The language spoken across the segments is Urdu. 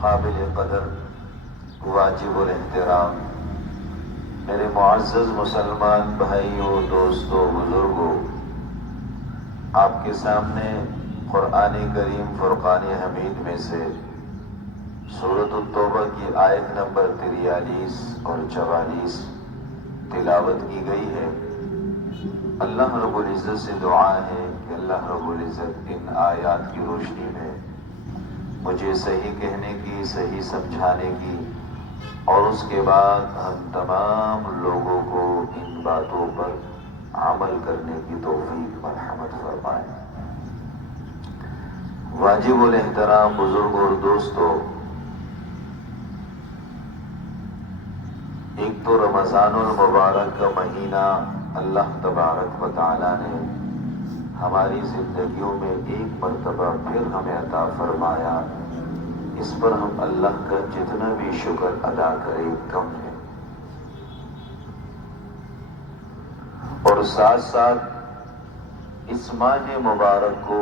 قابل قدر واجب الاحترام میرے معزز مسلمان بھائیوں، دوستوں، بزرگوں، آپ کے سامنے قرآن کریم فرقان حمید میں سے سورۃ التوبہ کی آیت نمبر 43 اور 44 تلاوت کی گئی ہے۔ اللہ رب العزت سے دعا ہے کہ اللہ رب العزت ان آیات کی روشنی میں مجھے صحیح کہنے کی، صحیح سمجھانے کی، اور اس کے بعد ہم تمام لوگوں کو ان باتوں پر عمل کرنے کی توفیق مرحمت فرمائے۔ واجب الاحترام بزرگوں اور دوستوں، ایک تو رمضان المبارک کا مہینہ اللہ تبارک و تعالی نے ہماری زندگیوں میں ایک مرتبہ پھر ہمیں عطا فرمایا۔ اس پر ہم اللہ کا جتنا بھی شکر ادا کریں کم ہے، اور ساتھ ساتھ اس ماہ مبارک کو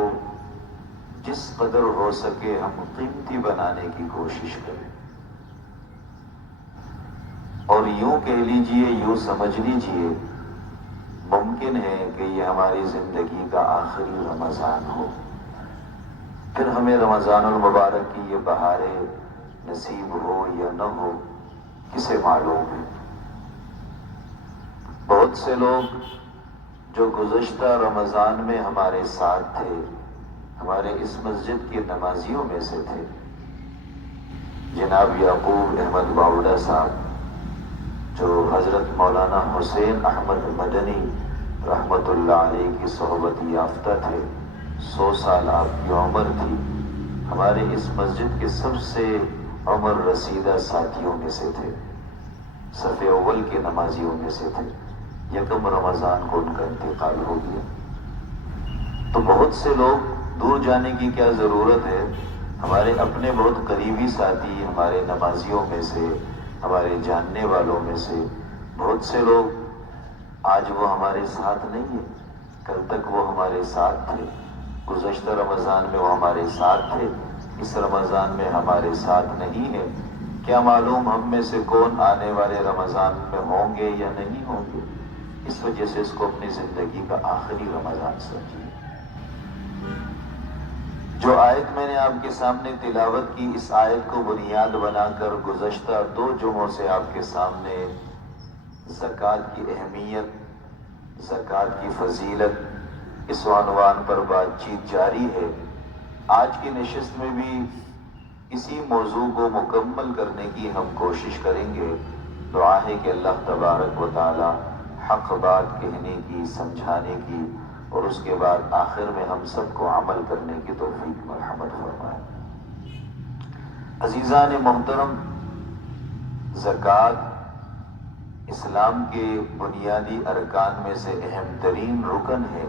جس قدر ہو سکے ہم قیمتی بنانے کی کوشش کریں، اور یوں کہہ لیجئے، یوں سمجھ لیجئے، ممکن ہے کہ یہ ہماری زندگی کا آخری رمضان ہو، پھر ہمیں رمضان المبارک کی یہ بہاریں نصیب ہو یا نہ ہو، کسے معلوم ہے۔ بہت سے لوگ جو گزشتہ رمضان میں ہمارے ساتھ تھے، ہمارے اس مسجد کے نمازیوں میں سے تھے، جناب یعقوب احمد باوڑہ صاحب، جو حضرت مولانا حسین احمد مدنی رحمت اللہ علیہ کی صحبت یافتہ تھے، 100 سال آپ کی عمر تھی، ہمارے اس مسجد کے سب سے عمر رسیدہ ساتھیوں میں سے تھے، صف اول کے نمازیوں میں سے تھے۔ یکم رمضان کو ان کا انتقال ہو گیا۔ تو بہت سے لوگ، دور جانے کی کیا ضرورت ہے، ہمارے اپنے بہت قریبی ساتھی، ہمارے نمازیوں میں سے، ہمارے جاننے والوں میں سے بہت سے لوگ آج وہ ہمارے ساتھ نہیں ہیں۔ کل تک وہ ہمارے ساتھ تھے، گزشتہ رمضان میں وہ ہمارے ساتھ تھے، اس رمضان میں ہمارے ساتھ نہیں ہے۔ کیا معلوم ہم میں سے کون آنے والے رمضان میں ہوں گے یا نہیں ہوں گے۔ اس وجہ سے اس کو اپنی زندگی کا آخری رمضان سمجھیے۔ جو آیت میں نے آپ کے سامنے تلاوت کی، اس آیت کو بنیاد بنا کر گزشتہ 2 جمعوں سے آپ کے سامنے زکوٰۃ کی اہمیت، زکوٰۃ کی فضیلت، اس عنوان پر بات چیت جاری ہے۔ آج کی نشست میں بھی اسی موضوع کو مکمل کرنے کی ہم کوشش کریں گے۔ دعا ہے کہ اللہ تبارک و تعالی حق بات کہنے کی، سمجھانے کی، اور اس کے بعد آخر میں ہم سب کو عمل کرنے کی توفیق مرحمت فرمائے۔ عزیزان محترم، زکوٰۃ اسلام کے بنیادی ارکان میں سے اہم ترین رکن ہے۔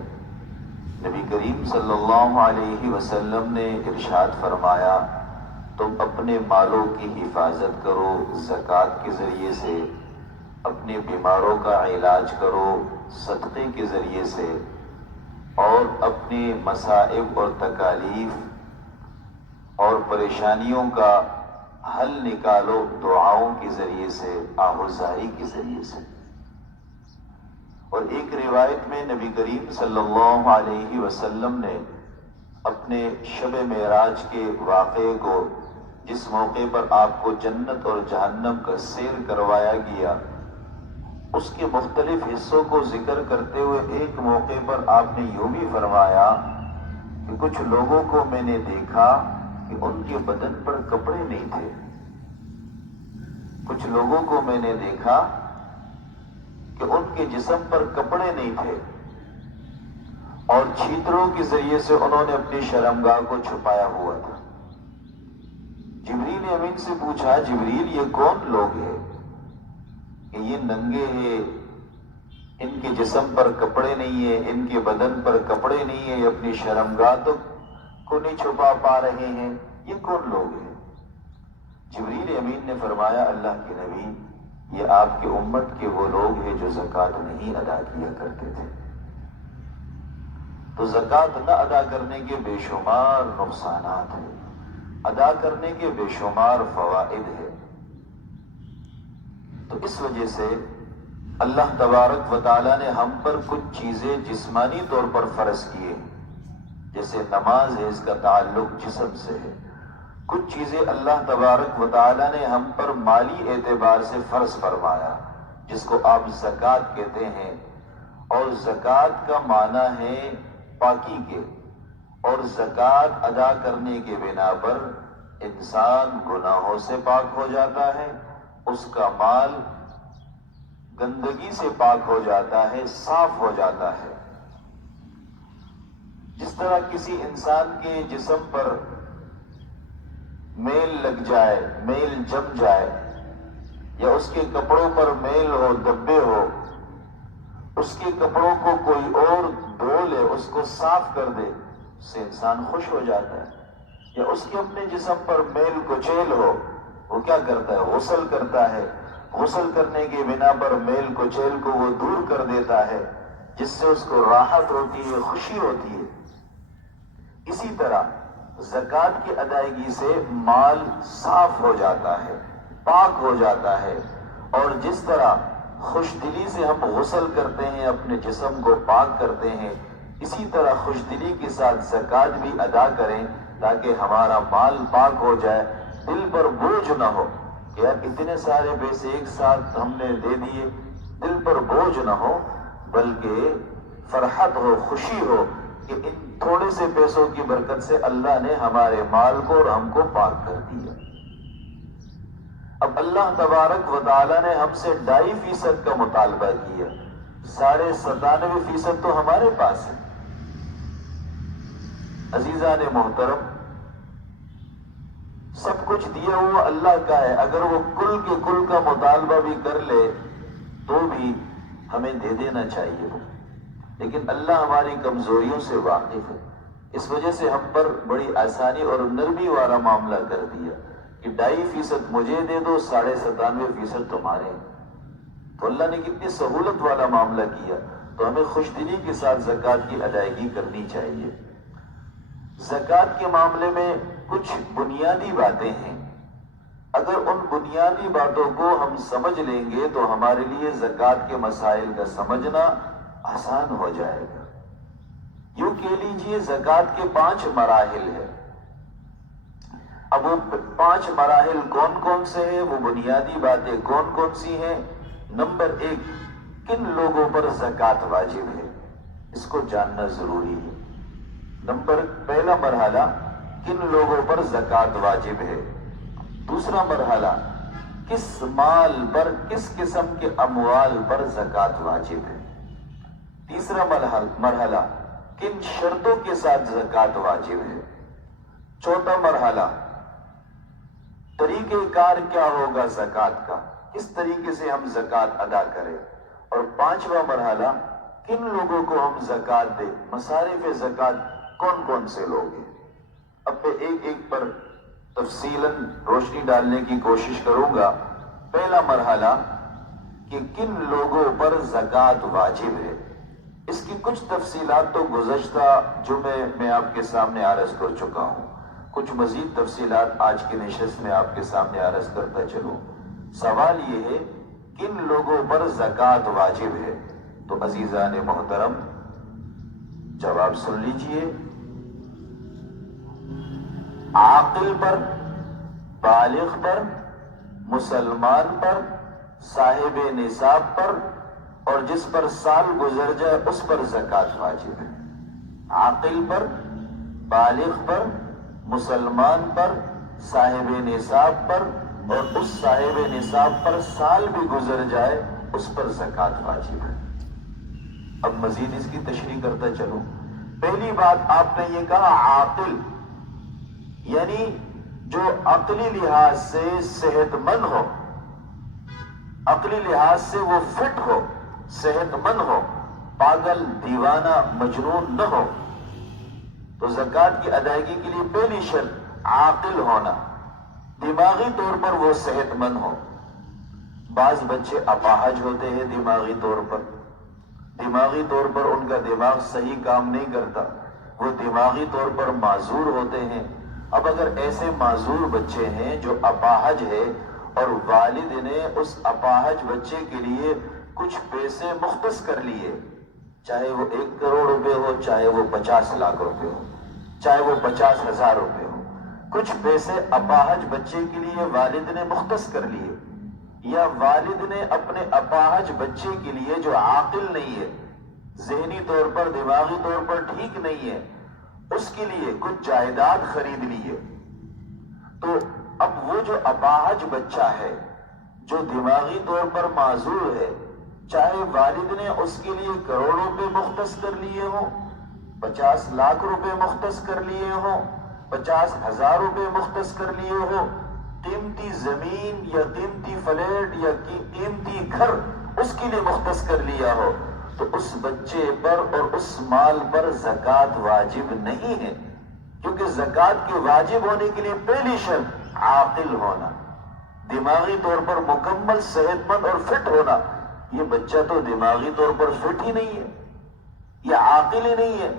نبی کریم صلی اللہ علیہ وسلم نے ارشاد فرمایا، تم اپنے مالوں کی حفاظت کرو زکوٰۃ کے ذریعے سے، اپنے بیماروں کا علاج کرو صدقے کے ذریعے سے، اور اپنے مصائب اور تکالیف اور پریشانیوں کا حل نکالو دعاؤں کے ذریعے سے، آہوزاری کے ذریعے سے۔ اور ایک روایت میں نبی کریم صلی اللہ علیہ وسلم نے اپنے شب معراج کے واقعے کو، جس موقع پر آپ کو جنت اور جہنم کا سیر کروایا گیا، اس کے مختلف حصوں کو ذکر کرتے ہوئے ایک موقع پر آپ نے یوں بھی فرمایا کہ کچھ لوگوں کو میں نے دیکھا کہ ان کے بدن پر کپڑے نہیں تھے، کچھ لوگوں کو میں نے دیکھا کہ ان کے جسم پر کپڑے نہیں تھے، اور چھیتروں کے ذریعے سے انہوں نے اپنی شرمگاہ کو چھپایا ہوا تھا۔ جبریل امین سے پوچھا، جبریل یہ کون لوگ ہیں کہ یہ ننگے ہیں، ان کے جسم پر کپڑے نہیں ہیں، ان کے بدن پر کپڑے نہیں ہیں، یہ اپنی شرمگاہ تو کو نہیں چھپا پا رہے ہیں، یہ کون لوگ ہیں؟ جبریل امین نے فرمایا، اللہ کے نبی، یہ آپ کی امت کے وہ لوگ ہیں جو زکوٰۃ نہیں ادا کیا کرتے تھے۔ تو زکوٰۃ نہ ادا کرنے کے بے شمار نقصانات ہیں۔ ادا کرنے کے بے شمار فوائد ہے۔ تو اس وجہ سے اللہ تبارک و تعالیٰ نے ہم پر کچھ چیزیں جسمانی طور پر فرض کیے، جیسے نماز ہے، اس کا تعلق جسم سے ہے۔ کچھ چیزیں اللہ تبارک و تعالیٰ نے ہم پر مالی اعتبار سے فرض فرمایا، جس کو آپ زکوٰۃ کہتے ہیں، اور زکوٰۃ کا معنی ہے پاکی کے، اور زکوٰۃ ادا کرنے کے بنا پر انسان گناہوں سے پاک ہو جاتا ہے، اس کا مال گندگی سے پاک ہو جاتا ہے، صاف ہو جاتا ہے۔ جس طرح کسی انسان کے جسم پر میل لگ جائے، میل جم جائے، یا اس کے کپڑوں پر میل ہو، دبے ہو، اس کے کپڑوں کو کوئی اور دھو لے، اس کو صاف کر دے، اس سے انسان خوش ہو جاتا ہے۔ یا اس کے اپنے جسم پر میل کچیل ہو، وہ کیا کرتا ہے؟ غسل کرتا ہے، غسل کرنے کے بنا پر میل کچیل کو وہ دور کر دیتا ہے، جس سے اس کو راحت ہوتی ہے، خوشی ہوتی ہے۔ اسی طرح زکوٰۃ کی ادائیگی سے مال صاف ہو جاتا ہے، پاک ہو جاتا ہے، اور جس طرح خوش دلی سے ہم غسل کرتے ہیں، اپنے جسم کو پاک کرتے ہیں، اسی طرح خوش دلی کے ساتھ زکوٰۃ بھی ادا کریں تاکہ ہمارا مال پاک ہو جائے، دل پر بوجھ نہ ہو کہ یار اتنے سارے پیسے ایک ساتھ ہم نے دے دیے، دل پر بوجھ نہ ہو، بلکہ فرحت ہو، خوشی ہو کہ ان تھوڑے سے پیسوں کی برکت سے اللہ نے ہمارے مال کو اور ہم کو پاک کر دیا۔ اب اللہ تبارک و تعالیٰ نے ہم سے 2.5% کا مطالبہ کیا، 97.5% تو ہمارے پاس ہے۔ عزیزان محترم، سب کچھ دیا ہوا اللہ کا ہے، اگر وہ کل کے کل کا مطالبہ بھی کر لے تو بھی ہمیں دے دینا چاہیے، لیکن اللہ ہماری کمزوریوں سے واقف ہے، اس وجہ سے ہم پر بڑی آسانی اور نرمی والا معاملہ کر دیا کہ 2.5% مجھے دے دو، 97.5% تمہارے۔ تو اللہ نے کتنی سہولت والا معاملہ کیا، تو ہمیں خوش دلی کے ساتھ زکوٰۃ کی ادائیگی کرنی چاہیے۔ زکوٰۃ کے معاملے میں کچھ بنیادی باتیں ہیں، اگر ان بنیادی باتوں کو ہم سمجھ لیں گے تو ہمارے لیے زکوٰۃ کے مسائل کا سمجھنا آسان ہو جائے گا۔ یوں کہہ لیجئے زکوٰۃ کے 5 مراحل ہیں۔ اب وہ 5 مراحل کون کون سے ہیں، وہ بنیادی باتیں کون کون سی ہیں؟ نمبر 1، کن لوگوں پر زکوٰۃ واجب ہے، اس کو جاننا ضروری ہے۔ پہلا مرحلہ، کن لوگوں پر زکوٰۃ واجب ہے۔ دوسرا مرحلہ، کس مال پر، کس قسم کے اموال پر زکوٰۃ واجب ہے۔ تیسرا مرحلہ، کن شرطوں کے ساتھ زکوٰۃ واجب ہے۔ چوتھا مرحلہ، طریقہ کار کیا ہوگا زکوٰۃ کا، کس طریقے سے ہم زکوٰۃ ادا کریں۔ اور 5واں مرحلہ، کن لوگوں کو ہم زکوٰۃ دیں، مصارف زکوٰۃ کون کون سے لوگ ہیں۔ اب میں ایک ایک پر تفصیلاً روشنی ڈالنے کی کوشش کروں گا۔ پہلا مرحلہ کہ کن لوگوں پر زکوٰۃ واجب ہے، اس کی کچھ تفصیلات تو گزشتہ جمعے میں آپ کے سامنے عرض کر چکا ہوں، کچھ مزید تفصیلات آج کی نشست میں آپ کے سامنے عرض کرتا چلوں۔ سوال یہ ہے کن لوگوں پر زکوٰۃ واجب ہے، تو عزیزان محترم جواب سن لیجئے۔ عاقل پر، بالغ پر، مسلمان پر، صاحب نصاب پر، اور جس پر سال گزر جائے اس پر زکوٰۃ واجب ہے۔ عاقل پر، بالغ پر، مسلمان پر، صاحب نصاب پر، اور اس صاحب نصاب پر سال بھی گزر جائے اس پر زکوٰۃ واجب ہے۔ اب مزید اس کی تشریح کرتا چلوں۔ پہلی بات آپ نے یہ کہا عاقل، یعنی جو عقلی لحاظ سے صحت مند ہو، عقلی لحاظ سے وہ فٹ ہو، صحت مند ہو، پاگل، دیوانہ، مجنون نہ ہو، تو زکوٰۃ کی ادائیگی کے لیے پہلی شرط عاقل ہونا، دماغی طور پر وہ صحت مند ہو۔ بعض بچے اپاہج ہوتے ہیں دماغی طور پر، دماغی طور پر ان کا دماغ صحیح کام نہیں کرتا، وہ دماغی طور پر معذور ہوتے ہیں، اب اگر ایسے معذور بچے ہیں جو اپاہج ہے اور والد نے اس اپاہج بچے کے لیے کچھ پیسے مختص کر لیے، چاہے وہ 1 کروڑ روپے ہو، چاہے وہ 50 لاکھ روپے ہو، چاہے وہ 50,000 روپے ہو، کچھ پیسے اپاہج بچے کے لیے والد نے مختص کر لیے، یا والد نے اپنے اپاہج بچے کے لیے جو عاقل نہیں ہے، ذہنی طور پر دماغی طور پر ٹھیک نہیں ہے، اس کے لیے کچھ جائیداد خرید لی ہے، تو اب وہ جو اپاہج بچہ ہے جو دماغی طور پر معذور ہے، چاہے والد نے اس کے لیے کروڑ روپے مختص کر لیے ہوں، 50 لاکھ روپے مختص کر لیے ہوں، 50,000 روپے مختص کر لیے ہوں، قیمتی زمین یا قیمتی فلیٹ یا قیمتی گھر اس کے لیے مختص کر لیا ہو، تو اس بچے پر اور اس مال پر زکوٰۃ واجب نہیں ہے، کیونکہ زکوٰۃ کے واجب ہونے کے لیے پہلی شرط عاقل ہونا، دماغی طور پر مکمل صحت مند اور فٹ ہونا۔ یہ بچہ تو دماغی طور پر فٹ ہی نہیں ہے، یہ عاقل ہی نہیں ہے،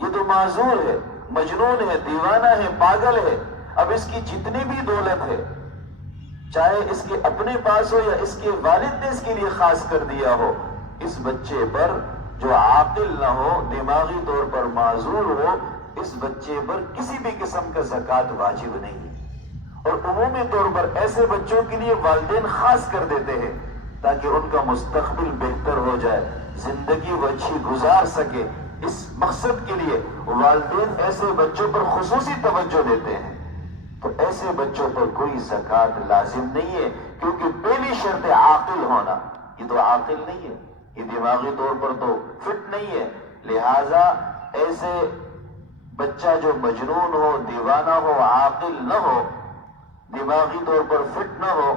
یہ تو معذور ہے، مجنون ہے، دیوانہ ہے، پاگل ہے۔ اب اس کی جتنی بھی دولت ہے، چاہے اس کے اپنے پاس ہو یا اس کے والد نے اس کے لیے خاص کر دیا ہو، اس بچے پر جو عاقل نہ ہو، دماغی طور پر معذور ہو، اس بچے پر کسی بھی قسم کا زکوٰۃ واجب نہیں ہے۔ اور عمومی طور پر ایسے بچوں کے لیے والدین خاص کر دیتے ہیں تاکہ ان کا مستقبل بہتر ہو جائے، زندگی وہ اچھی گزار سکے، اس مقصد کے لیے والدین ایسے بچوں پر خصوصی توجہ دیتے ہیں۔ تو ایسے بچوں پر کوئی زکوٰۃ لازم نہیں ہے، کیونکہ پہلی شرط ہے عاقل ہونا۔ یہ تو عاقل نہیں ہے، یہ دماغی طور پر تو فٹ نہیں ہے، لہذا ایسے بچہ جو مجنون ہو، دیوانہ ہو، عاقل نہ ہو، دماغی طور پر فٹ نہ ہو،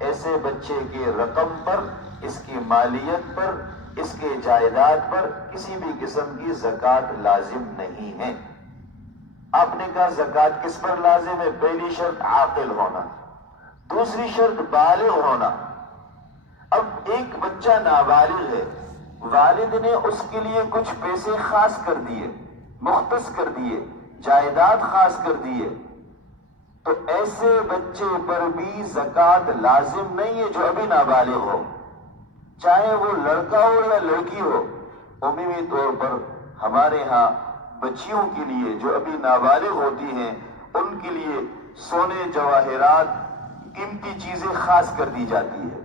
ایسے بچے کے رقم پر، اس کی مالیت پر، اس کے جائیداد پر کسی بھی قسم کی زکوٰۃ لازم نہیں ہے۔ آپ نے کہا زکوٰۃ کس پر لازم ہے؟ پہلی شرط عاقل ہونا، دوسری شرط بالغ ہونا۔ اب ایک بچہ نابالغ ہے، والد نے اس کے لیے کچھ پیسے خاص کر دیے، مختص کر دیے، جائیداد خاص کر دیے، تو ایسے بچے پر بھی زکوٰۃ لازم نہیں ہے جو ابھی نابالغ ہو، چاہے وہ لڑکا ہو یا لڑکی ہو۔ عمومی طور پر ہمارے ہاں بچیوں کے لیے جو ابھی نابالغ ہوتی ہیں، ان کے لیے سونے، جواہرات، قیمتی چیزیں خاص کر دی جاتی ہے۔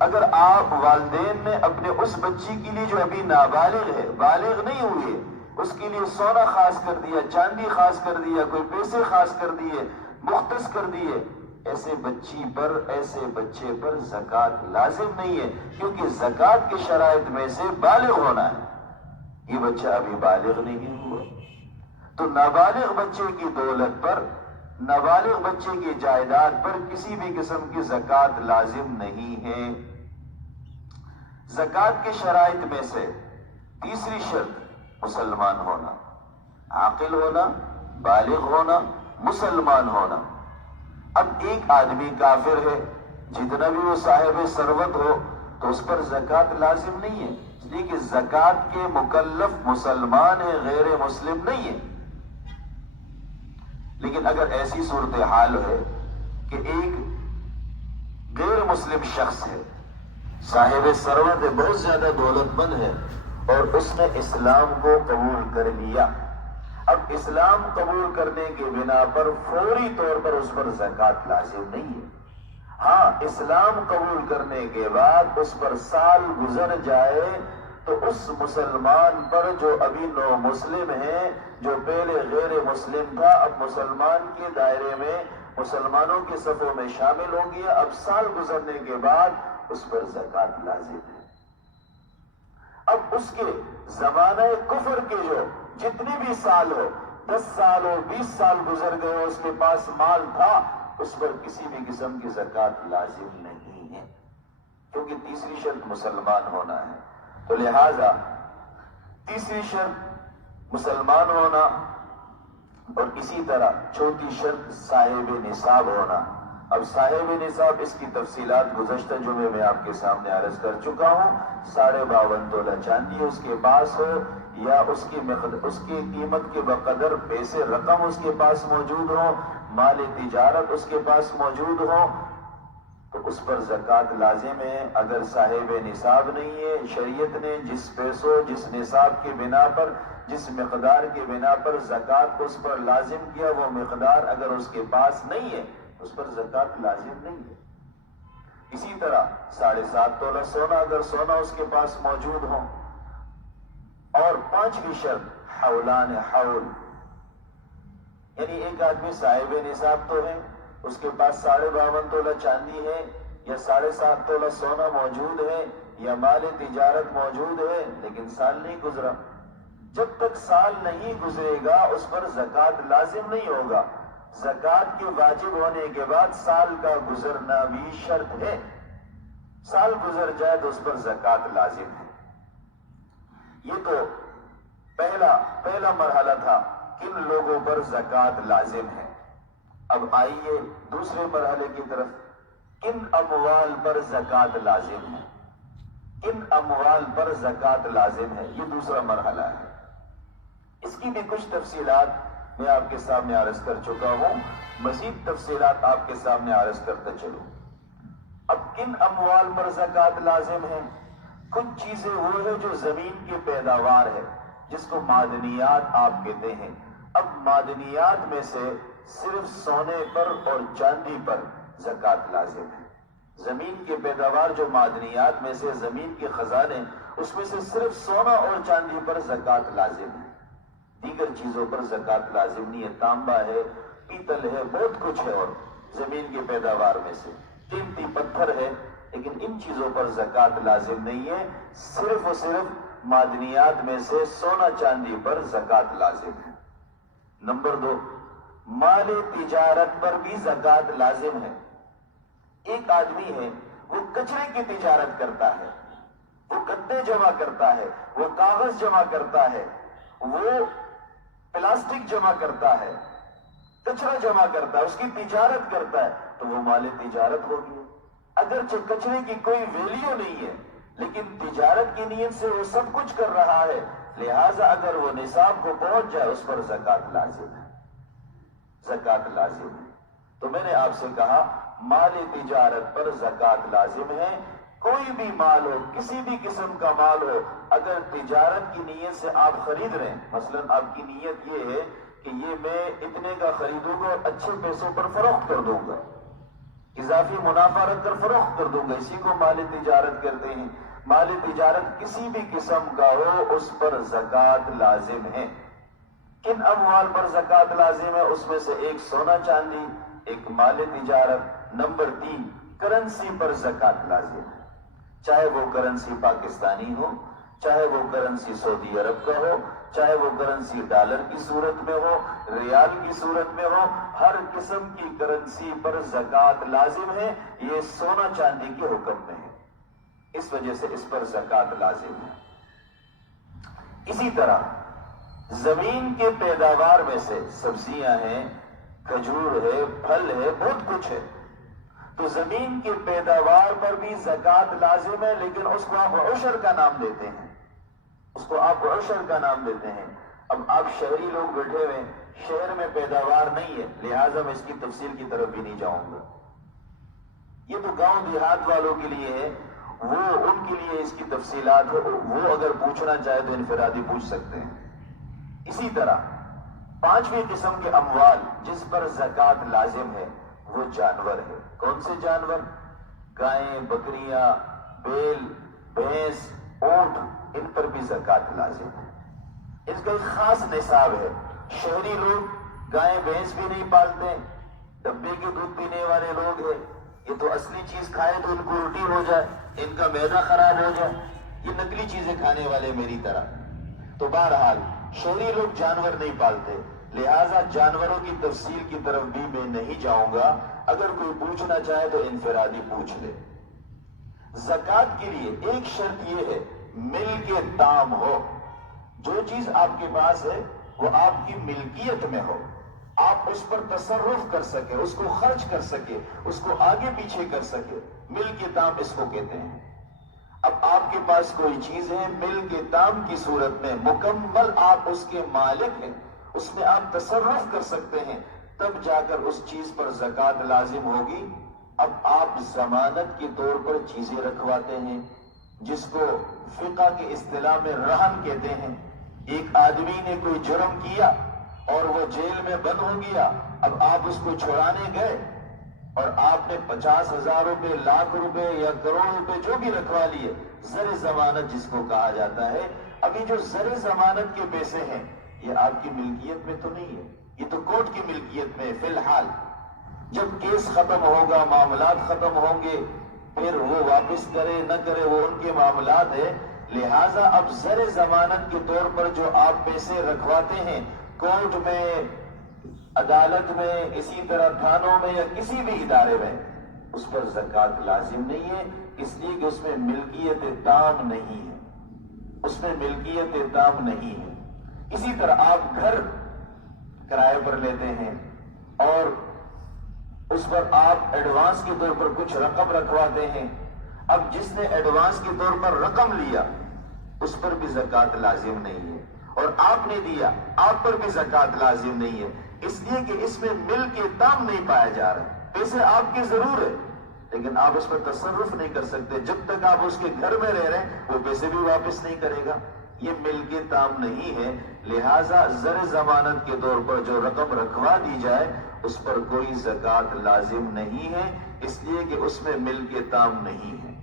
اگر آپ والدین نے اپنے اس بچی کے لیے جو ابھی نابالغ ہے، بالغ نہیں ہوئی ہے، اس کے لیے سونا خاص کر دیا، چاندی خاص کر دیا، کوئی پیسے خاص کر دیے، مختص کر دیے، ایسے بچی پر، ایسے بچے پر زکوٰۃ لازم نہیں ہے، کیونکہ زکوٰۃ کے شرائط میں سے بالغ ہونا ہے۔ یہ بچہ ابھی بالغ نہیں ہوا، تو نابالغ بچے کی دولت پر، نابالغ بچے کی جائیداد پر کسی بھی قسم کی زکوٰۃ لازم نہیں ہے۔ زکوٰۃ کے شرائط میں سے تیسری شرط مسلمان ہونا، عاقل ہونا، بالغ ہونا، مسلمان ہونا۔ اب ایک آدمی کافر ہے، جتنا بھی وہ صاحب ثروت ہو، تو اس پر زکوٰۃ لازم نہیں ہے، اس لیے کہ زکوٰۃ کے مکلف مسلمان ہے، غیر مسلم نہیں ہے۔ لیکن اگر ایسی صورتحال ہے کہ ایک غیر مسلم شخص ہے، صاحب ثروت ہے، بہت زیادہ دولت مند ہے، اور اس نے اسلام کو قبول کر لیا، اب اسلام قبول کرنے کے بنا پر فوری طور پر اس پر زکوٰۃ لازم نہیں ہے۔ ہاں، اسلام قبول کرنے کے بعد اس پر سال گزر جائے تو اس مسلمان پر جو ابھی نو مسلم ہے، جو پہلے غیر مسلم تھا، اب مسلمان کے دائرے میں، مسلمانوں کے صفوں میں شامل ہو گیا، اب سال گزرنے کے بعد اس پر زکوٰۃ لازم ہے۔ اب اس کے زمانہ کفر کے جو جتنے بھی سال ہو، 10 سال ہو، 20 سال گزر گئے، اس کے پاس مال تھا، اس پر کسی بھی قسم کی زکوٰۃ لازم نہیں ہے، کیونکہ تیسری شرط مسلمان ہونا ہے۔ تو لہذا تیسری شرط مسلمان ہونا، اور اسی طرح چوتھی شرط صاحب نصاب ہونا۔ اب صاحب نصاب، اس کی تفصیلات گزشتہ جمعے میں آپ کے سامنے عرض کر چکا ہوں۔ 52.5 تولہ چاندی اس کے پاس ہو، یا اس کی قیمت کے بقدر پیسے رقم اس کے پاس موجود ہو، مال تجارت اس کے پاس موجود ہو، تو اس پر زکوٰۃ لازم ہے۔ اگر صاحب نصاب نہیں ہے، شریعت نے جس پیسوں جس نصاب کے بنا پر جس مقدار کے بنا پر زکوٰۃ کو اس پر لازم کیا، وہ مقدار اگر اس کے پاس نہیں ہے اس پر زکوٰۃ لازم نہیں ہے۔ اسی طرح 7.5 تولہ سونا اگر سونا اس کے پاس موجود ہو، اور 5ویں شرط حولان حول، یعنی ایک آدمی صاحب نصاب تو ہے، اس کے پاس 52.5 تولہ چاندی ہے یا 7.5 تولہ سونا موجود ہے یا مال تجارت موجود ہے، لیکن سال نہیں گزرا۔ جب تک سال نہیں گزرے گا اس پر زکوٰۃ لازم نہیں ہوگا۔ زکوٰۃ کے واجب ہونے کے بعد سال کا گزرنا بھی شرط ہے۔ سال گزر جائے تو اس پر زکوٰۃ لازم ہے۔ یہ تو پہلا مرحلہ تھا، کن لوگوں پر زکوٰۃ لازم ہے۔ اب آئیے دوسرے مرحلے کی طرف، کن اموال پر زکوٰۃ لازم ہے۔ کن اموال پر زکوٰۃ لازم ہے، یہ دوسرا مرحلہ ہے۔ اس کی بھی کچھ تفصیلات میں آپ کے سامنے عرض کر چکا ہوں، مزید تفصیلات آپ کے سامنے عرض کرتا چلوں۔ اب کن اموال پر زکوٰۃ لازم ہے؟ کچھ چیزیں وہ ہے جو زمین کی پیداوار ہے، جس کو معدنیات آپ کہتے ہیں۔ اب معدنیات میں سے صرف سونے پر اور چاندی پر زکوٰۃ لازم ہے۔ زمین کی پیداوار جو معدنیات میں سے زمین کے خزانے، اس میں سے صرف سونا اور چاندی پر زکوٰۃ لازم ہے۔ دیگر چیزوں پر زکوٰۃ لازم نہیں ہے، تانبا ہے، پیتل ہے، بہت کچھ ہے اور زمین کی پیداوار میں سے قیمتی پتھر ہے، لیکن ان چیزوں پر زکوٰۃ لازم نہیں ہے۔ صرف اور صرف معدنیات میں سے سونا چاندی پر زکوٰۃ لازم ہے۔ نمبر 2، مال تجارت پر بھی زکوٰۃ لازم ہے۔ ایک آدمی ہے، وہ کچرے کی تجارت کرتا ہے، وہ گدے جمع کرتا ہے، وہ کاغذ جمع کرتا ہے، وہ پلاسٹک جمع کرتا ہے، کچرا جمع کرتا ہے، اس کی تجارت کرتا ہے، تو وہ مال تجارت ہوگی۔ اگرچہ کچرے کی کوئی ویلیو نہیں ہے، لیکن تجارت کی نیت سے وہ سب کچھ کر رہا ہے، لہذا اگر وہ نصاب کو پہنچ جائے اس پر زکوٰۃ لازم ہے۔ زکوٰۃ لازم ہے۔ تو میں نے آپ سے کہا مال تجارت پر زکوٰۃ لازم ہے۔ کوئی بھی مال ہو، کسی بھی قسم کا مال ہو، اگر تجارت کی نیت سے آپ خرید رہے ہیں، مثلا آپ کی نیت یہ ہے کہ یہ میں اتنے کا خریدوں گا اور اچھے پیسوں پر فروخت کر دوں گا، اضافی منافع رکھ کر فروخت کر دوں گا، اسی کو مال تجارت کہتے ہیں۔ مال تجارت کسی بھی قسم کا ہو اس پر زکوٰۃ لازم ہے۔ کن اموال پر زکوٰۃ لازم ہے؟ اس میں سے ایک سونا چاندی، ایک مال تجارت۔ نمبر 3، کرنسی پر زکوٰۃ لازم ہے، چاہے وہ کرنسی پاکستانی ہو، چاہے وہ کرنسی سعودی عرب کا ہو، چاہے وہ کرنسی ڈالر کی صورت میں ہو، ریال کی صورت میں ہو، ہر قسم کی کرنسی پر زکوٰۃ لازم ہے۔ یہ سونا چاندی کے حکم میں ہے، اس وجہ سے اس پر زکوٰۃ لازم ہے۔ اسی طرح زمین کے پیداوار میں سے سبزیاں ہیں، کھجور ہے، پھل ہے، بہت کچھ ہے، تو زمین کی پیداوار پر بھی زکوٰۃ لازم ہے، لیکن اس کو آپ عشر کا نام دیتے ہیں، اس کو آپ عشر کا نام دیتے ہیں۔ اب آپ شہری لوگ بیٹھے ہوئے، شہر میں پیداوار نہیں ہے، لہٰذا میں اس کی تفصیل کی طرف بھی نہیں جاؤں گا۔ یہ تو گاؤں دیہات والوں کے لیے ہے، وہ ان کے لیے اس کی تفصیلات ہو، وہ اگر پوچھنا چاہے تو انفرادی پوچھ سکتے ہیں۔ اسی طرح 5ویں قسم کے اموال جس پر زکوٰۃ لازم ہے وہ جانور ہے۔ کون سے جانور؟ گائیں، بکریاں، بیل، بھینس، اونٹ، ان پر بھی زکوٰۃ لازم ہے۔ اس کا ایک خاص نصاب ہے۔ شہری لوگ گائیں بھینس بھی نہیں پالتے، ڈبے کے دودھ پینے والے لوگ ہیں، یہ تو اصلی چیز کھائے تو ان کو الٹی ہو جائے، ان کا معدہ خراب ہو جائے، یہ نقلی چیزیں کھانے والے میری طرح۔ تو بہرحال شہری لوگ جانور نہیں پالتے، لہذا جانوروں کی تفصیل کی طرف بھی میں نہیں جاؤں گا، اگر کوئی پوچھنا چاہے تو انفرادی پوچھ لے۔ زکوٰۃ کے لیے ایک شرط یہ ہے، مل کے دام ہو، جو چیز آپ کے پاس ہے وہ آپ کی ملکیت میں ہو، آپ اس پر تصرف کر سکے، اس کو خرچ کر سکے، اس کو آگے پیچھے کر سکے، مل کے دام اس کو کہتے ہیں۔ اب آپ کے پاس کوئی چیز ہے مل کے تام کی صورت میں، مکمل آپ اس کے مالک ہیں، اس میں آپ تصرف کر سکتے ہیں، تب جا کر اس چیز پر زکوٰۃ لازم ہوگی۔ اب آپ ضمانت کے طور پر چیزیں رکھواتے ہیں، جس کو فقہ کے اصطلاح میں رہن کہتے ہیں۔ ایک آدمی نے کوئی جرم کیا اور وہ جیل میں بند ہو گیا، اب آپ اس کو چھڑانے گئے اور آپ نے 50,000 روپے، لاکھ روپے یا کروڑ روپے جو بھی رکھوا لیے، زر ضمانت جس کو کہا جاتا ہے۔ ابھی جو زر ضمانت کے پیسے ہیں یہ آپ کی ملکیت میں تو نہیں ہے، یہ تو کورٹ کی ملکیت میں ہے فی الحال۔ جب کیس ختم ہوگا، معاملات ختم ہوں گے، پھر وہ واپس کرے نہ کرے وہ ان کے معاملات ہے۔ لہٰذا اب زر ضمانت کے طور پر جو آپ پیسے رکھواتے ہیں کورٹ میں، عدالت میں، اسی طرح تھانوں میں یا کسی بھی ادارے میں، اس پر زکوٰۃ لازم نہیں ہے، اس لیے کہ اس میں ملکیت تام نہیں ہے، اس میں ملکیت تام نہیں ہے۔ اسی طرح آپ گھر کرائے پر لیتے ہیں اور اس پر آپ ایڈوانس کے طور پر کچھ رقم رکھواتے ہیں، اب جس نے ایڈوانس کے طور پر رقم لیا اس پر بھی زکوٰۃ لازم نہیں ہے، اور آپ نے دیا آپ پر بھی زکوٰۃ لازم نہیں ہے، اس لیے کہ اس میں مل کے تام نہیں پایا جا رہا۔ پیسے آپ کے ضرور ہے لیکن آپ اس پر تصرف نہیں کر سکتے، جب تک آپ اس کے گھر میں رہ رہے ہیں وہ پیسے بھی واپس نہیں کرے گا، یہ مل کے تام نہیں ہے۔ لہٰذا زر ضمانت کے طور پر جو رقم رکھوا دی جائے اس پر کوئی زکوٰۃ لازم نہیں ہے، اس لیے کہ اس میں مل کے تام نہیں ہے۔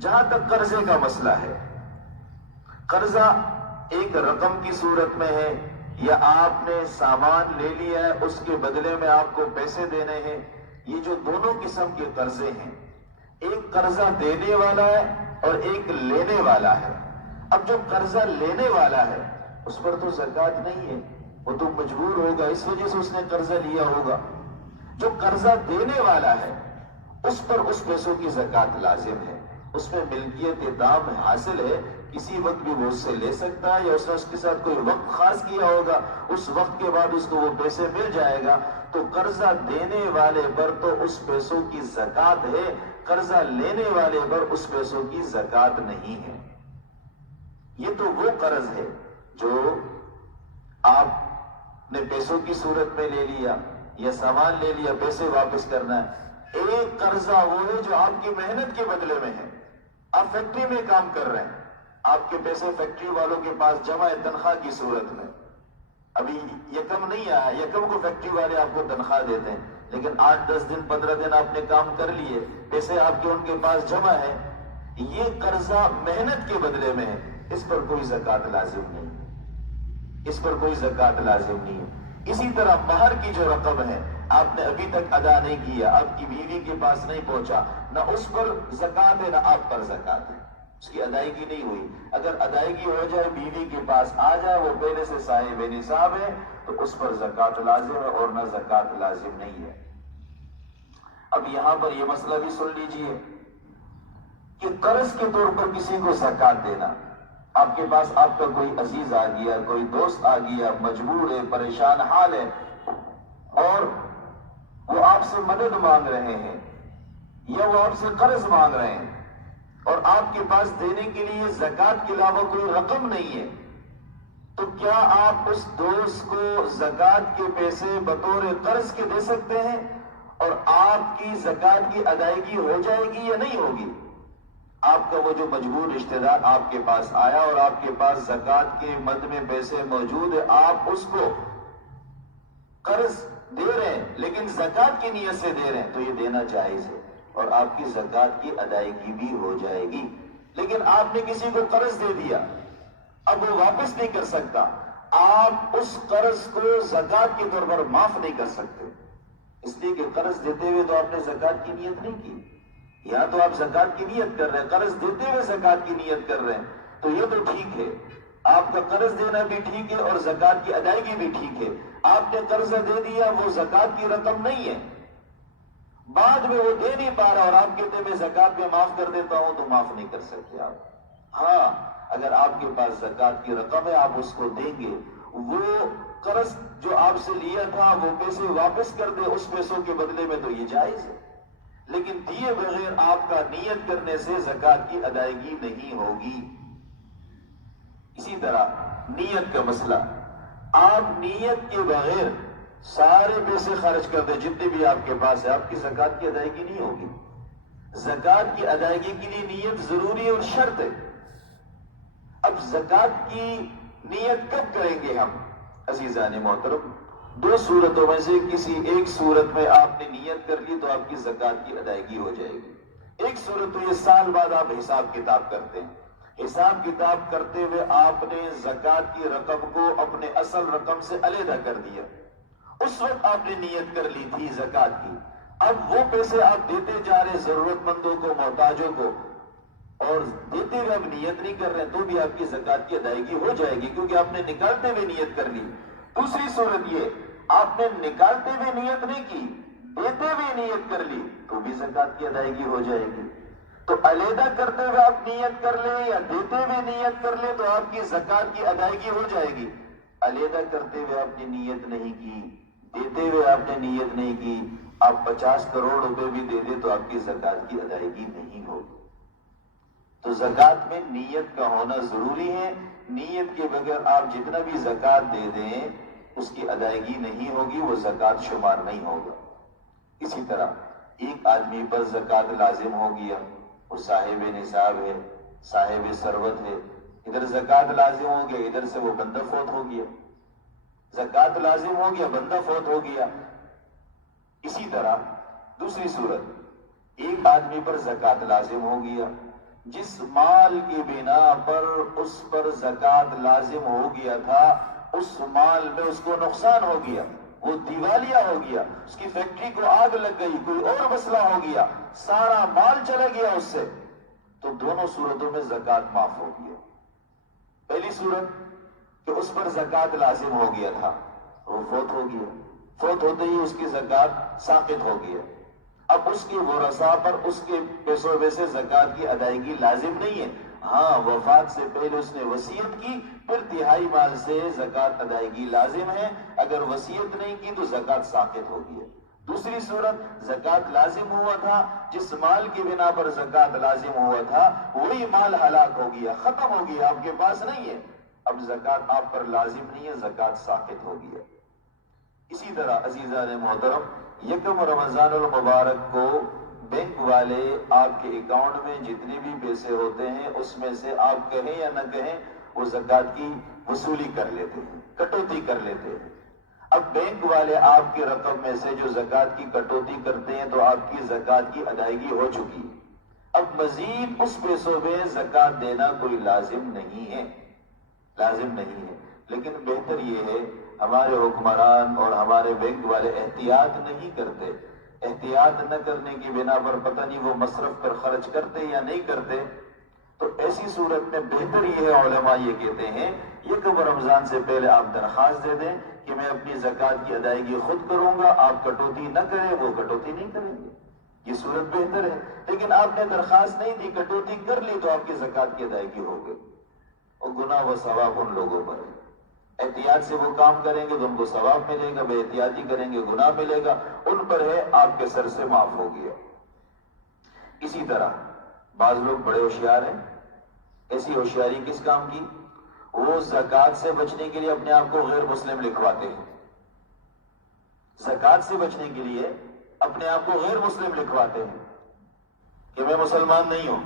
جہاں تک قرضے کا مسئلہ ہے، قرضہ ایک رقم کی صورت میں ہے یا آپ نے سامان لے لیا ہے اس کے بدلے میں آپ کو پیسے دینے ہیں، یہ جو دونوں قسم کے قرضے ہیں، ایک قرضہ دینے والا ہے اور ایک لینے والا ہے۔ اب جو قرضہ لینے والا ہے اس پر تو زکوٰۃ نہیں ہے، وہ تو مجبور ہوگا، اس وجہ سے اس نے قرضہ لیا ہوگا۔ جو قرضہ دینے والا ہے اس پر اس پیسوں کی زکوٰۃ لازم ہے، اس میں ملکیت تام حاصل ہے، کسی وقت بھی وہ اس سے لے سکتا ہے، یا اس نے اس کے ساتھ کوئی وقت خاص کیا ہوگا، اس وقت کے بعد اس کو وہ پیسے مل جائے گا۔ تو قرضہ دینے والے پر تو اس پیسوں کی زکوٰۃ ہے، قرضہ لینے والے پر اس پیسوں کی زکوٰۃ نہیں ہے۔ یہ تو وہ قرض ہے جو آپ نے پیسوں کی صورت میں لے لیا یا سامان لے لیا، پیسے واپس کرنا ہے۔ ایک قرضہ وہ ہے جو آپ کی محنت کے بدلے میں ہے، آپ فیکٹری میں کام کر رہے ہیں، آپ کے پیسے فیکٹری والوں کے پاس جمع ہے تنخواہ کی صورت میں، ابھی یکم نہیں آیا، یکم کو فیکٹری والے آپ کو تنخواہ دیتے ہیں، لیکن 8-10 دن 15 دن آپ نے کام کر لیے، پیسے آپ کے ان کے پاس جمع ہے، یہ قرضہ محنت کے بدلے میں ہے، اس پر کوئی زکوٰۃ لازم نہیں، اس پر کوئی زکوٰۃ لازم نہیں ہے۔ اسی طرح مہر کی جو رقم ہے آپ نے ابھی تک ادا نہیں کیا، آپ کی بیوی کے پاس نہیں پہنچا، نہ اس پر زکوٰۃ ہے نہ آپ پر زکوٰۃ ہے، اس کی ادائیگی نہیں ہوئی۔ اگر ادائیگی ہو جائے، بیوی کے پاس آ جائے، وہ پہلے سے صاحب نصاب ہے تو اس پر زکوٰۃ لازم ہے اور نہ زکوٰۃ لازم نہیں ہے۔ اب یہاں پر یہ مسئلہ بھی سن لیجئے کہ قرض کے طور پر کسی کو زکوٰۃ دینا، آپ کے پاس آپ کا کوئی عزیز آ گیا، کوئی دوست آ گیا، مجبور ہے، پریشان حال ہے، اور وہ آپ سے مدد مانگ رہے ہیں یا وہ آپ سے قرض مانگ رہے ہیں اور آپ کے پاس دینے کے لیے زکوٰۃ کے علاوہ کوئی رقم نہیں ہے، تو کیا آپ اس دوست کو زکوٰۃ کے پیسے بطور قرض کے دے سکتے ہیں اور آپ کی زکوٰۃ کی ادائیگی ہو جائے گی یا نہیں ہوگی؟ آپ کا وہ جو مجبور رشتہ دار آپ کے پاس آیا اور آپ کے پاس زکوٰۃ کے مد میں پیسے موجود ہیں، آپ اس کو قرض دے رہے ہیں لیکن زکوٰۃ کی نیت سے دے رہے ہیں تو یہ دینا جائز ہے اور آپ کی زکوٰۃ کی ادائیگی بھی ہو جائے گی۔ لیکن آپ نے کسی کو قرض دے دیا، اب وہ واپس نہیں کر سکتا، آپ اس قرض کو زکوٰۃ کے طور پر معاف نہیں کر سکتے، اس لیے کہ قرض دیتے ہوئے تو آپ نے زکوٰۃ کی نیت نہیں کی، یا تو آپ زکوٰۃ کی نیت کر رہے ہیں، قرض دیتے ہوئے زکوٰۃ کی نیت کر رہے ہیں تو یہ تو ٹھیک ہے، آپ کا قرض دینا بھی ٹھیک ہے اور زکوٰۃ کی ادائیگی بھی ٹھیک ہے۔ آپ نے قرضہ دے دیا، وہ زکوٰۃ کی رقم نہیں ہے، بعد میں وہ دے نہیں پا رہا اور آپ کہتے ہیں میں زکوٰۃ میں معاف کر دیتا ہوں، تو معاف نہیں کر سکتے آپ۔ ہاں، اگر آپ کے پاس زکوٰۃ کی رقم ہے آپ اس کو دیں گے، وہ قرض جو آپ سے لیا تھا وہ پیسے واپس کر دے اس پیسوں کے بدلے میں، تو یہ جائز ہے۔ لیکن دیے بغیر آپ کا نیت کرنے سے زکات کی ادائیگی نہیں ہوگی۔ اسی طرح نیت کا مسئلہ، آپ نیت کے بغیر سارے پیسے خرچ کر دیں جتنے بھی آپ کے پاس ہے، آپ کی زکات کی ادائیگی نہیں ہوگی۔ زکات کی ادائیگی کے لیے نیت ضروری اور شرط ہے۔ اب زکات کی نیت کب کریں گے ہم؟ عزیزان محترم، دو صورتوں میں سے کسی ایک صورت میں آپ نے نیت کر لی تو آپ کی زکات کی ادائیگی ہو جائے گی۔ ایک صورت تو یہ سال بعد آپ حساب کتاب کرتے ہیں، حساب کتاب کرتے ہوئے آپ نے زکات کی رقم کو اپنے اصل رقم سے علیحدہ کر دیا، اس وقت آپ نے نیت کر لی تھی زکات کی، اب وہ پیسے آپ دیتے جا رہے ضرورت مندوں کو، محتاجوں کو، اور دیتے ہوئے آپ نیت نہیں کر رہے تو بھی آپ کی زکات کی ادائیگی ہو جائے گی، کیونکہ آپ نے نکالتے ہوئے نیت کر لی۔ دوسری صورت یہ، آپ نے نکالتے ہوئے نیت نہیں کی، دیتے ہوئے نیت کر لی تو بھی زکات کی ادائیگی ہو جائے گی۔ تو علیحدہ کرتے ہوئے آپ نیت کر لیں یا دیتے ہوئے نیت کر لیں تو آپ کی زکات کی ادائیگی ہو جائے گی۔ علیحدہ کرتے ہوئے آپ نے نیت نہیں کی، دیتے ہوئے آپ نے نیت نہیں کی، آپ 50 کروڑ روپے بھی دے دیں تو آپ کی زکات کی ادائیگی نہیں ہوگی۔ تو زکات میں نیت کا ہونا ضروری ہے، نیت کے بغیر آپ جتنا بھی زکات دے دیں اس کی ادائیگی نہیں ہوگی، وہ زکات شمار نہیں ہوگا۔ اسی طرح ایک آدمی پر زکات لازم ہو گیا، وہ صاحب نصاب ہے، صاحب ثروت ہے، ادھر زکات لازم ہو گیا، ادھر سے وہ بندہ فوت ہو گیا، زکات لازم ہو گیا، بندہ فوت ہو گیا۔ اسی طرح دوسری صورت، ایک آدمی پر زکات لازم ہو گیا، جس مال کی بنا پر اس پر زکات لازم ہو گیا تھا اس مال میں اس کو نقصان ہو گیا، وہ دیوالیہ ہو گیا، اس کی فیکٹری کو آگ لگ گئی، کوئی اور مسئلہ ہو گیا، سارا مال چلا گیا اس سے، تو دونوں صورتوں میں زکات معاف ہو گیا۔ پہلی صورت کہ اس پر زکات لازم ہو گیا تھا، وہ فوت ہو گیا، فوت ہوتے ہی اس کی زکات ساقط ہو گیا، اب اس کے ورثاء پر اس کے پیسوں میں سے زکات کی ادائیگی لازم نہیں ہے، ہاں وفات سے پہلے اس نے وصیت کی، پھر تہائی مال سے زکات ادائیگی لازم ہے، اگر وصیت نہیں کی تو زکات ساقط ہو گئی۔ دوسری صورت، زکات لازم ہوا تھا، جس مال کی بنا پر زکات لازم ہوا تھا وہی مال ہلاک ہو گیا، ختم ہو گیا، آپ کے پاس نہیں ہے، اب زکات آپ پر لازم نہیں ہے، زکات ساقط ہو گیا۔ اسی طرح عزیزان محترم، یکم رمضان المبارک کو بینک والے آپ کے اکاؤنٹ میں جتنے بھی پیسے ہوتے ہیں اس میں سے آپ کہیں یا نہ کہیں وہ زکات کی وصولی کر لیتے ہیں، کٹوتی کر لیتے ہیں۔ اب بینک والے آپ کی رقم میں سے جو زکات کی کٹوتی کرتے ہیں تو آپ کی زکات کی ادائیگی ہو چکی ہے، اب مزید اس پیسوں میں زکات دینا کوئی لازم نہیں ہے، لازم نہیں ہے۔ لیکن بہتر یہ ہے ہمارے حکمران اور ہمارے بینک والے احتیاط نہیں کرتے، احتیاط نہ کرنے کی بنا پر پتہ نہیں وہ مصرف پر خرچ کرتے یا نہیں کرتے، تو ایسی صورت میں بہتر یہ ہے، علماء یہ کہتے ہیں یکم رمضان سے پہلے آپ درخواست دے دیں کہ میں اپنی زکات کی ادائیگی خود کروں گا، آپ کٹوتی نہ کریں، وہ کٹوتی نہیں کریں گے، یہ صورت بہتر ہے۔ لیکن آپ نے درخواست نہیں دی، کٹوتی کر لی تو آپ کی زکات کی ادائیگی ہو گئی، اور گناہ و ثواب ان لوگوں پر ہے۔ احتیاط سے وہ کام کریں گے تو ان کو ثواب ملے گا، بے احتیاطی کریں گے گناہ ملے گا، ان پر ہے، آپ کے سر سے معاف ہو گیا۔ اسی طرح بعض لوگ بڑے ہوشیار ہیں، ایسی ہوشیاری کس کام کی؟ وہ زکات سے بچنے کے لیے اپنے آپ کو غیر مسلم لکھواتے ہیں، زکات سے بچنے کے لیے اپنے آپ کو غیر مسلم لکھواتے ہیں کہ میں مسلمان نہیں ہوں۔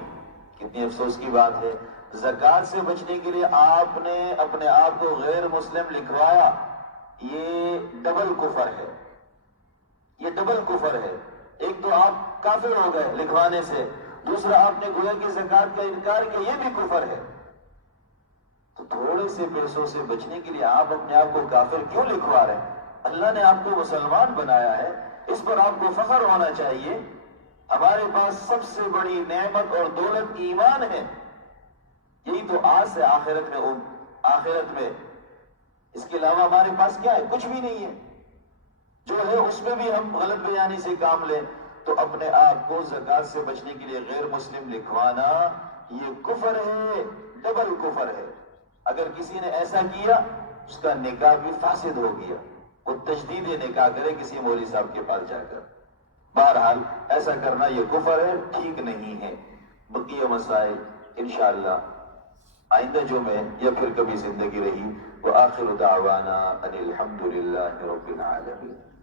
کتنی افسوس کی بات ہے، زکات سے بچنے کے لیے آپ نے اپنے آپ کو غیر مسلم لکھوایا، یہ ڈبل کفر ہے، یہ ڈبل کفر ہے۔ ایک تو آپ کافر ہو گئے لکھوانے سے، دوسرا آپ نے گویا کہ زکات کا انکار کیا، یہ بھی کفر ہے۔ تو تھوڑے سے پیسوں سے بچنے کے لیے آپ اپنے آپ کو کافر کیوں لکھوا رہے ہیں؟ اللہ نے آپ کو مسلمان بنایا ہے، اس پر آپ کو فخر ہونا چاہیے۔ ہمارے پاس سب سے بڑی نعمت اور دولت ایمان ہے، یہی تو آس ہے آخرت میں، اس کے علاوہ ہمارے پاس کیا ہے؟ کچھ بھی نہیں ہے۔ جو ہے اس میں بھی ہم غلط بیانی سے کام لیں تو اپنے آپ کو زکات سے بچنے کے لیے غیر مسلم لکھوانا یہ کفر ہے، ڈبل کفر ہے۔ اگر کسی نے ایسا کیا اس کا نکاح بھی فاسد ہو گیا، وہ تجدید نکاح کرے کسی مولوی صاحب کے پاس جا کر، بہرحال ایسا کرنا یہ کفر ہے، ٹھیک نہیں ہے۔ بقیہ مسائل انشاءاللہ آئندہ جمعے یا پھر کبھی زندگی رہی، وآخر دعوانا ان الحمدللہ رب العالمین۔